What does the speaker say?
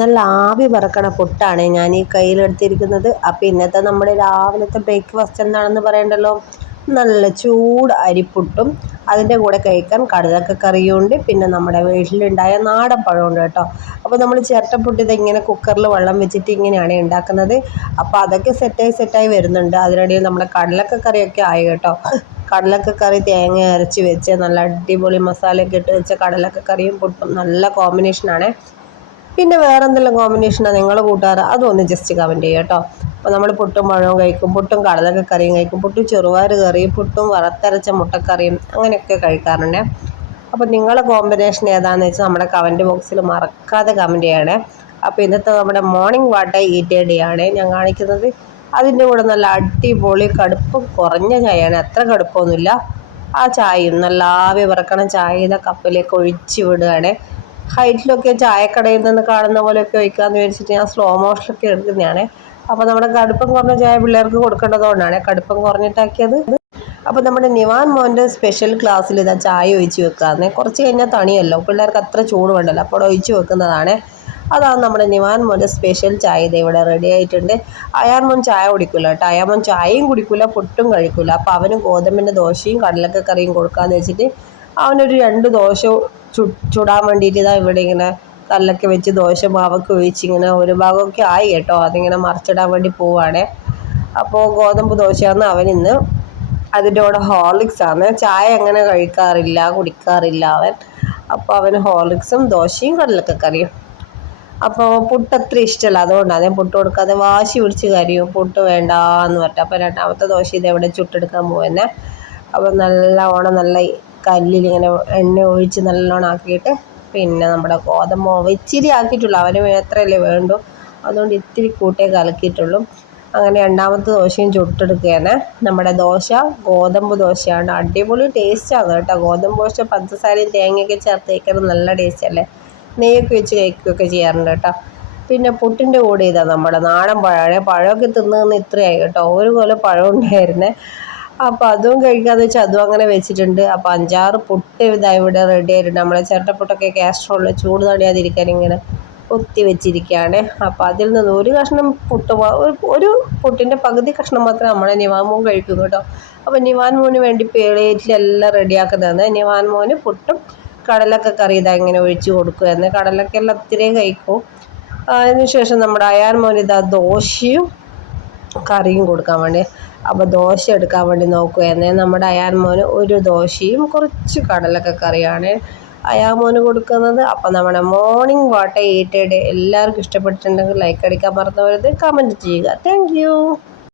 നല്ല ആവി പറക്കണ പുട്ടാണ് ഞാൻ ഈ കയ്യിലെടുത്തിരിക്കുന്നത് അപ്പം ഇന്നത്തെ നമ്മുടെ രാവിലത്തെ ബ്രേക്ക്ഫാസ്റ്റ് എന്താണെന്ന് പറയണ്ടല്ലോ? നല്ല ചൂട് അരിപ്പുട്ടും അതിന്റെ കൂടെ കഴിക്കാൻ കടലക്ക കറിയുണ്ട് പിന്നെ നമ്മുടെ വീട്ടിലുണ്ടായ നാടൻ പഴമുണ്ട് കേട്ടോ. അപ്പോൾ നമ്മൾ ചിരട്ടപ്പുട്ട് ഇതിങ്ങനെ കുക്കറിൽ വെള്ളം വെച്ചിട്ട് ഇങ്ങനെയാണ് ഉണ്ടാക്കുന്നത്. അപ്പോൾ അതൊക്കെ സെറ്റായി സെറ്റായി വരുന്നുണ്ട്. അതിനിടയിൽ നമ്മുടെ കടലക്ക കറിയൊക്കെ ആയി കേട്ടോ. കടലക്ക കറി തേങ്ങ അരച്ച് വെച്ച് നല്ല അടിപൊളി മസാലയൊക്കെ ഇട്ട് വെച്ച കടലക്ക കറിയും പുട്ടും നല്ല കോമ്പിനേഷനാണ്. പിന്നെ വേറെ എന്തെല്ലാം കോമ്പിനേഷനാണ് നിങ്ങൾ കൂട്ടാറ് അതൊന്ന് ജസ്റ്റ് കമന്റ് ചെയ്യുക കേട്ടോ. അപ്പോൾ നമ്മൾ പുട്ടും പഴവും കഴിക്കും പുട്ടും കടലൊക്കെ കറിയും കഴിക്കും പുട്ടും ചെറുപയർ കറിയും പുട്ടും വറുത്തരച്ച മുട്ടക്കറിയും അങ്ങനെയൊക്കെ കഴിക്കാറുണ്ട്. അപ്പോൾ നിങ്ങളെ കോമ്പിനേഷൻ ഏതാണെന്ന് വെച്ചാൽ നമ്മുടെ കമന്റ് ബോക്സിൽ മറക്കാതെ കമന്റ് ചെയ്യണേ. അപ്പോൾ ഇന്നത്തെ നമ്മുടെ മോർണിംഗ് വാട്ട ഈറ്റേ ഡേ ആണ് ഞാൻ കാണിക്കുന്നത്. അതിന്റെ കൂടെ നല്ല അടിപൊളി കടുപ്പം കുറഞ്ഞ ചായയാണ്. അത്ര കടുപ്പമൊന്നുമില്ല. ആ ചായയും നല്ല ആവി പറക്കണ ചായ കപ്പിലേക്ക് ഒഴിച്ച് വിടുകയാണ്. ഹൈറ്റിലൊക്കെ ചായക്കടയിൽ നിന്ന് കാണുന്ന പോലെയൊക്കെ വയ്ക്കാമെന്ന് വിചാരിച്ചിട്ട് ഞാൻ സ്ലോ മോഷനൊക്കെ എടുക്കുന്നതാണ് അപ്പോൾ നമ്മുടെ കടുപ്പം കുറഞ്ഞ ചായ പിള്ളേർക്ക് കൊടുക്കേണ്ടതുകൊണ്ടാണ് കടുപ്പം കുറഞ്ഞിട്ടാക്കിയത്. അപ്പോൾ നമ്മുടെ നിവാൻ മോന്റെ സ്പെഷ്യൽ ക്ലാസ്സിൽ ഇതാ ചായ ഒഴിച്ച് വെക്കാമെന്ന് കുറച്ച് കഴിഞ്ഞാൽ തണിയല്ലോ. പിള്ളേർക്ക് അത്ര ചൂട് വേണ്ടല്ലോ. അപ്പോൾ ഒഴിച്ച് വെക്കുന്നതാണ്. അതാണ് നമ്മുടെ നിവാൻ മോന്റെ സ്പെഷ്യൽ ചായ ഇത് ഇവിടെ റെഡി ആയിട്ടുണ്ട്. അയാൻ മോൻ ചായ കുടിക്കില്ല കേട്ടോ. അയാൻ മോൻ ചായയും കുടിക്കില്ല പൊട്ടും കഴിക്കില്ല അപ്പോൾ അവന് ഗോതമ്പിന്റെ ദോശയും കടലക്ക കറിയും കൊടുക്കാമെന്ന് വെച്ചിട്ട് അവനൊരു രണ്ട് ദോശ ചുടാൻ വേണ്ടിയിട്ട് ഇതാ ഇവിടെ ഇങ്ങനെ കല്ലൊക്കെ വെച്ച് ദോശ മാവൊക്കെ ഒഴിച്ച് ഇങ്ങനെ ഒരു ഭാഗമൊക്കെ ആയി കേട്ടോ. അതിങ്ങനെ മറിച്ചിടാൻ വേണ്ടി പോവാണ്. അപ്പോൾ ഗോതമ്പ് ദോശയാണ് അവൻ ഇന്ന് അതിന്റെ കൂടെ ഹോർലിക്സ് ആണ്. ചായ അങ്ങനെ കഴിക്കാറില്ല കുടിക്കാറില്ല അവൻ. അപ്പോൾ അവന് ഹോർലിക്സും ദോശയും കടലൊക്കെ കറിയും. അപ്പോൾ പുട്ട് അത്ര ഇഷ്ടമല്ല. അതുകൊണ്ടാണ് ഞാൻ പുട്ട് കൊടുക്കാതെ വാശി പിടിച്ച് കറിയും പുട്ട് വേണ്ട എന്ന് പറഞ്ഞു അപ്പോൾ രണ്ടാമത്തെ ദോശ ഇതെവിടെ ചുട്ടെടുക്കാൻ പോകുന്നത് അപ്പോൾ നല്ല ഓണം നല്ല കല്ലിൽ ഇങ്ങനെ എണ്ണ ഒഴിച്ച് നല്ലോണം ആക്കിയിട്ട് പിന്നെ നമ്മുടെ ഗോതമ്പ് മാവ് ഇച്ചിരി ആക്കിയിട്ടുള്ളൂ. അവന് മാത്രമല്ലേ വേണ്ടു. അതുകൊണ്ട് ഇത്തിരി കൂട്ടേ കലക്കിയിട്ടുള്ളൂ. അങ്ങനെ രണ്ടാമത്തെ ദോശയും ചുട്ടെടുക്കുകയാണ്. നമ്മുടെ ദോശ ഗോതമ്പ് ദോശയാണ്. അടിപൊളി ടേസ്റ്റാണ് കേട്ടോ. ഗോതമ്പ് ദോശ പഞ്ചസാരയും തേങ്ങയൊക്കെ ചേർത്ത് കഴിക്കുന്നത് നല്ല ടേസ്റ്റ് അല്ലേ നെയ്യൊക്കെ വെച്ച് കഴിക്കുകയൊക്കെ ചെയ്യാറുണ്ട് കേട്ടോ. പിന്നെ പുട്ടിന്റെ കൂടെ ഇതാണ് നമ്മുടെ നാടൻ പഴമാണ് പഴമൊക്കെ തിന്നു ഇത്രയായി കേട്ടോ. ഒരു കൊല പഴം ഉണ്ടായിരുന്നേ. അപ്പോൾ അതും കഴിക്കാന്ന് വെച്ചാൽ അതും അങ്ങനെ വെച്ചിട്ടുണ്ട്. അപ്പോൾ അഞ്ചാറ് പുട്ട് ഇതാ ഇവിടെ റെഡി ആയിട്ടുണ്ട്. നമ്മളെ ചിരട്ടപ്പുട്ടൊക്കെ കാസ്ട്രോളിൽ ചൂട് തണിയാതിരിക്കാൻ ഇങ്ങനെ കൊത്തി വെച്ചിരിക്കുകയാണ്. അപ്പോൾ അതിൽ നിന്ന് ഒരു കഷ്ണം പുട്ട് ഒരു പുട്ടിന്റെ പകുതി കഷ്ണം മാത്രമേ നമ്മളെ നിവാൻ മോൻ കഴിക്കും കേട്ടോ. അപ്പോൾ നിവാൻ മോന് വേണ്ടി പ്ലേറ്റിലെല്ലാം റെഡിയാക്കുന്നതാണ് നിവാൻ മോന് പുട്ടും കടലൊക്കെ കറി ഇതാ ഇങ്ങനെ ഒഴിച്ച് കൊടുക്കുകയെന്ന് കടലൊക്കെ എല്ലാം ഇത്തിരി കഴിക്കും. അതിനുശേഷം നമ്മുടെ അയാൻ മോൻ ഇതാ ദോശയും കറിയും കൊടുക്കാൻ വേണ്ടി. അപ്പോൾ ദോശ എടുക്കാൻ വേണ്ടി നോക്കുകയായിരുന്നേ നമ്മുടെ അയാൻ മോന് ഒരു ദോശയും കുറച്ച് കടലൊക്കെ കറിയാണ് അയാൻ മോന് കൊടുക്കുന്നത്. അപ്പോൾ നമ്മുടെ മോർണിംഗ് വാട്ട ഈറ്റയുടെ എല്ലാവർക്കും ഇഷ്ടപ്പെട്ടിട്ടുണ്ടെങ്കിൽ ലൈക്ക് അടിക്കാൻ മറന്നു കമന്റ് ചെയ്യുക. താങ്ക്